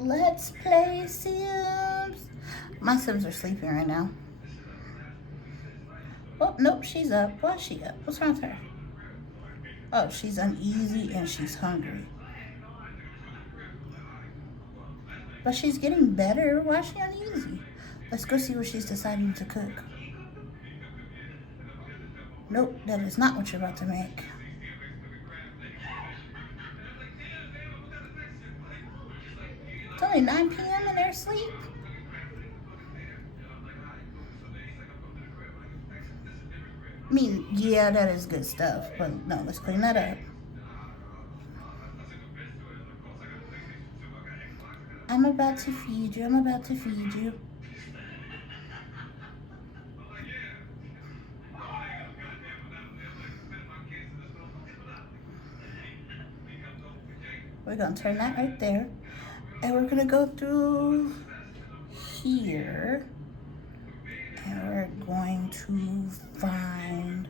Let's play Sims. My Sims are sleeping right now. Oh, nope, she's up. Why's she up? What's wrong with her? Oh, she's uneasy and she's hungry. But she's getting better. Why is she uneasy? Let's go see what she's deciding to cook. Nope, that is not what you're about to make. It's only 9 p.m. and they're asleep. I mean, yeah, that is good stuff, but no, let's clean that up. I'm about to feed you. I'm about to feed you. We're going to turn that right there. And we're going to go through here. And we're going to find...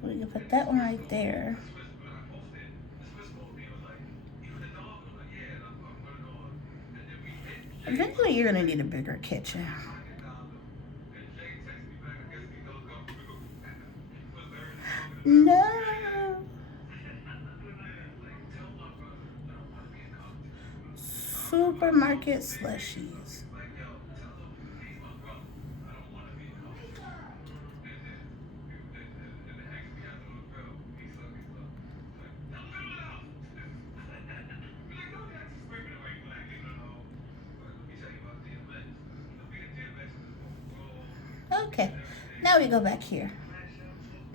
We can put that one right there. Eventually you're going to need a bigger kitchen. No. Supermarket slushies. Okay, now we go back here.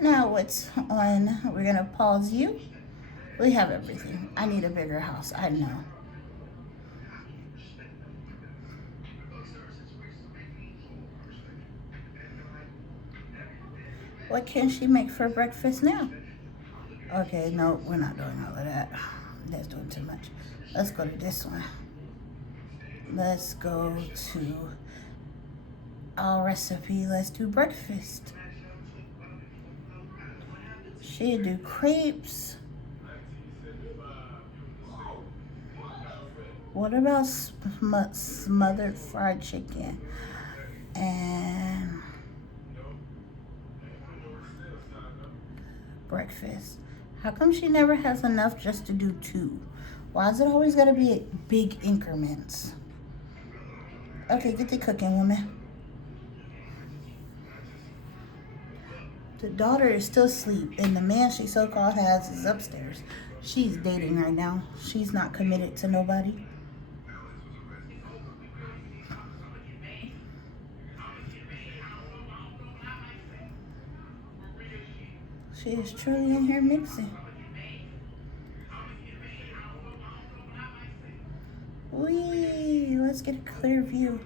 Now what's on? We're gonna pause you. We have everything. I need a bigger house, I know. What can she make for breakfast now? Okay, no, we're not doing all of that. That's doing too much. Let's go to this one. Let's go to our recipe. Let's do breakfast. She'll do crepes. What about smothered fried chicken? And breakfast. How come she never has enough just to do 2? Why is it always gotta be big increments? Okay, get the cooking, woman. The daughter is still asleep, and the man she so-called has is upstairs. She's dating right now. She's not committed to nobody. She is truly in here mixing. Wee, let's get a clear view.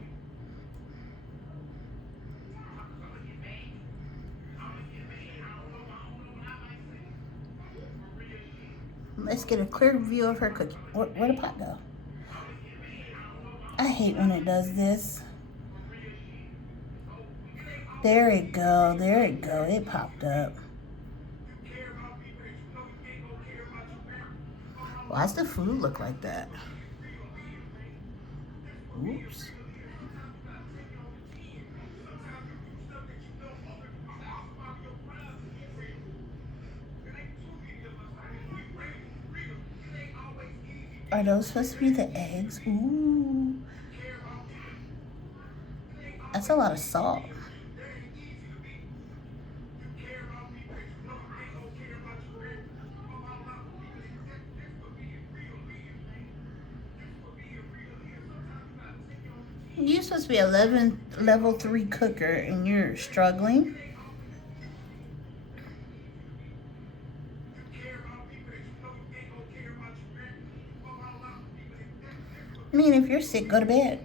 Let's get a clear view of her cooking. Where'd the pot go? I hate when it does this. There it go. There it go. It popped up. Why does the food look like that? Oops. Are those supposed to be the eggs? Ooh. That's a lot of salt. You're supposed to be a level 3 cooker and you're struggling. I mean, if you're sick, go to bed.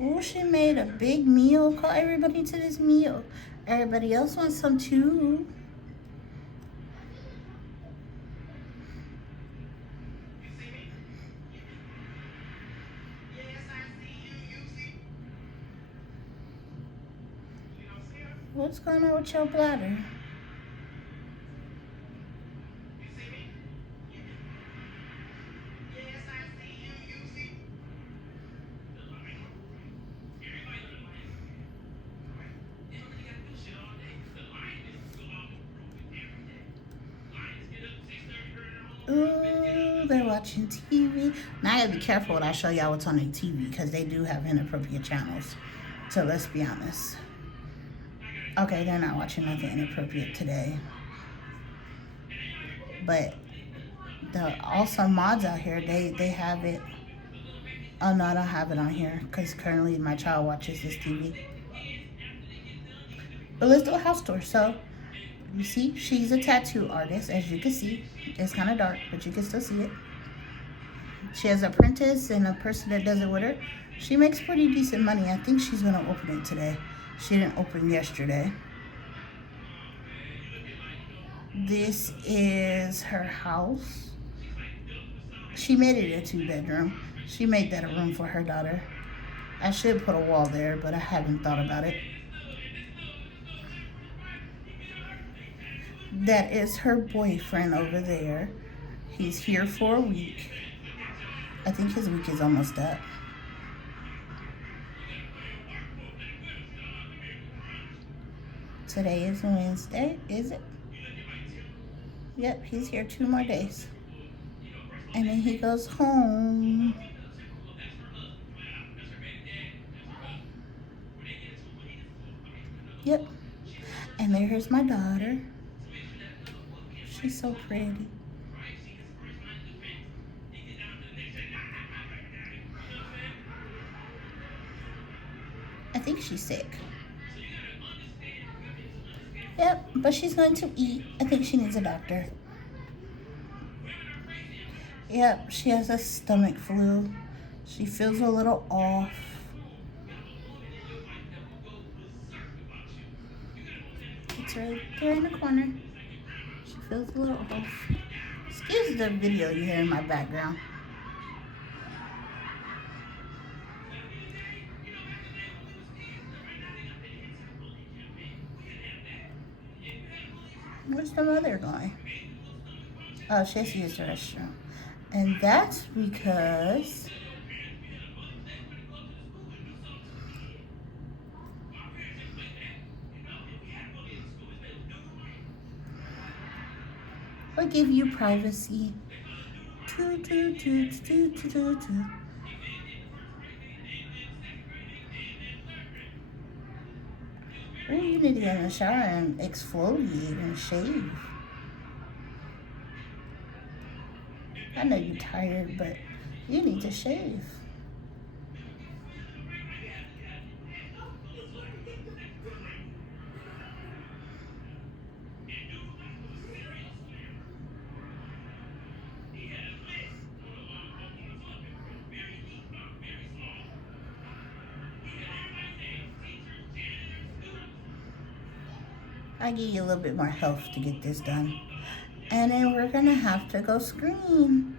Oh, she made a big meal. Call everybody to this meal. Everybody else wants some too. What's going on with your bladder? Ooh, they're watching TV. Now I gotta be careful what I show y'all what's on the TV because they do have inappropriate channels. So let's be honest. Okay, they're not watching nothing inappropriate today. But the awesome mods out here, they have it. Oh no, I don't have it on here because currently my child watches this TV. But let's do a house tour. So you see, she's a tattoo artist, as you can see. It's kind of dark, but you can still see it. She has an apprentice and a person that does it with her. She makes pretty decent money. I think she's gonna open it today. She didn't open yesterday. This is her house. She made it a 2-bedroom. She made that a room for her daughter. I should put a wall there, but I haven't thought about it. That is her boyfriend over there. He's here for a week. I think his week is almost up. Today is Wednesday, is it? Yep, he's here 2 more days. And then he goes home. Yep. And there's my daughter. She's so pretty. I think she's sick. Yep, but she's going to eat. I think she needs a doctor. Yep, she has a stomach flu. She feels a little off. It's right there in the corner. She feels a little off. Excuse the video you hear in my background. Where's the mother going? Oh, she has to use the restroom. And that's because we give you privacy. Oh, you need to get in the shower and exfoliate and shave. I know you're tired, but you need to shave. I give you a little bit more health to get this done. And then we're gonna have to go scream.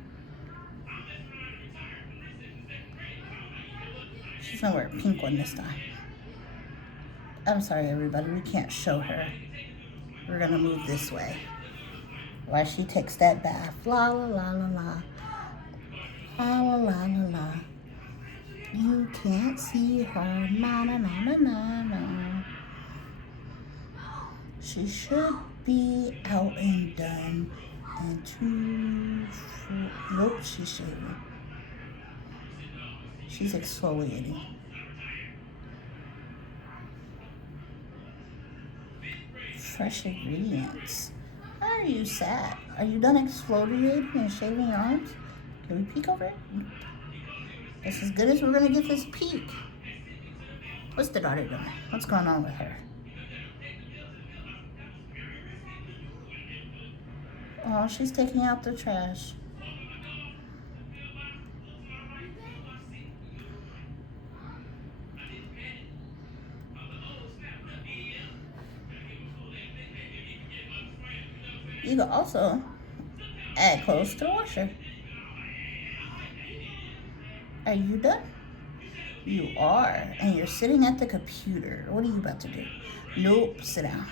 She's gonna wear a pink one this time. I'm sorry, everybody, we can't show her. We're gonna move this way while she takes that bath. La la la la la. La la la la la. You can't see her. Na na na na na na. She should be out and done in 2, 4. Nope, she's shaving. She's exfoliating. Fresh ingredients. How are you sad? Are you done exfoliating and shaving your arms? Can we peek over it? That's as good as we're gonna get this peek. What's the daughter doing? What's going on with her? Oh, she's taking out the trash. You can also add clothes to the washer. Are you done? You are, and you're sitting at the computer. What are you about to do? Nope, sit down.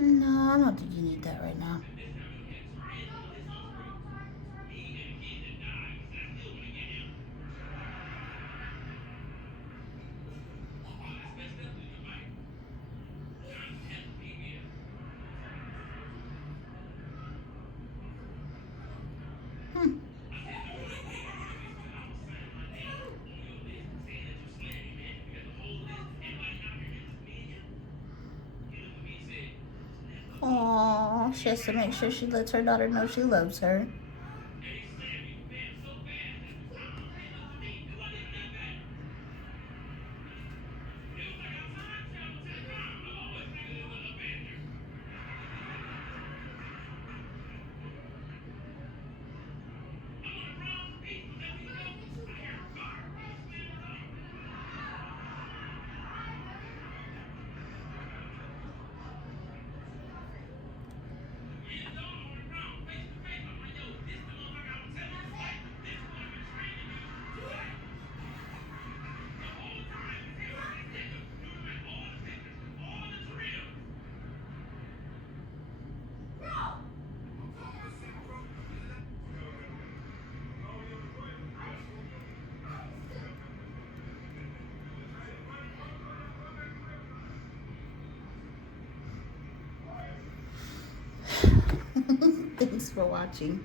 No, I don't think you need that right now. Hmm. Aw, she has to make sure she lets her daughter know she loves her. Thanks for watching.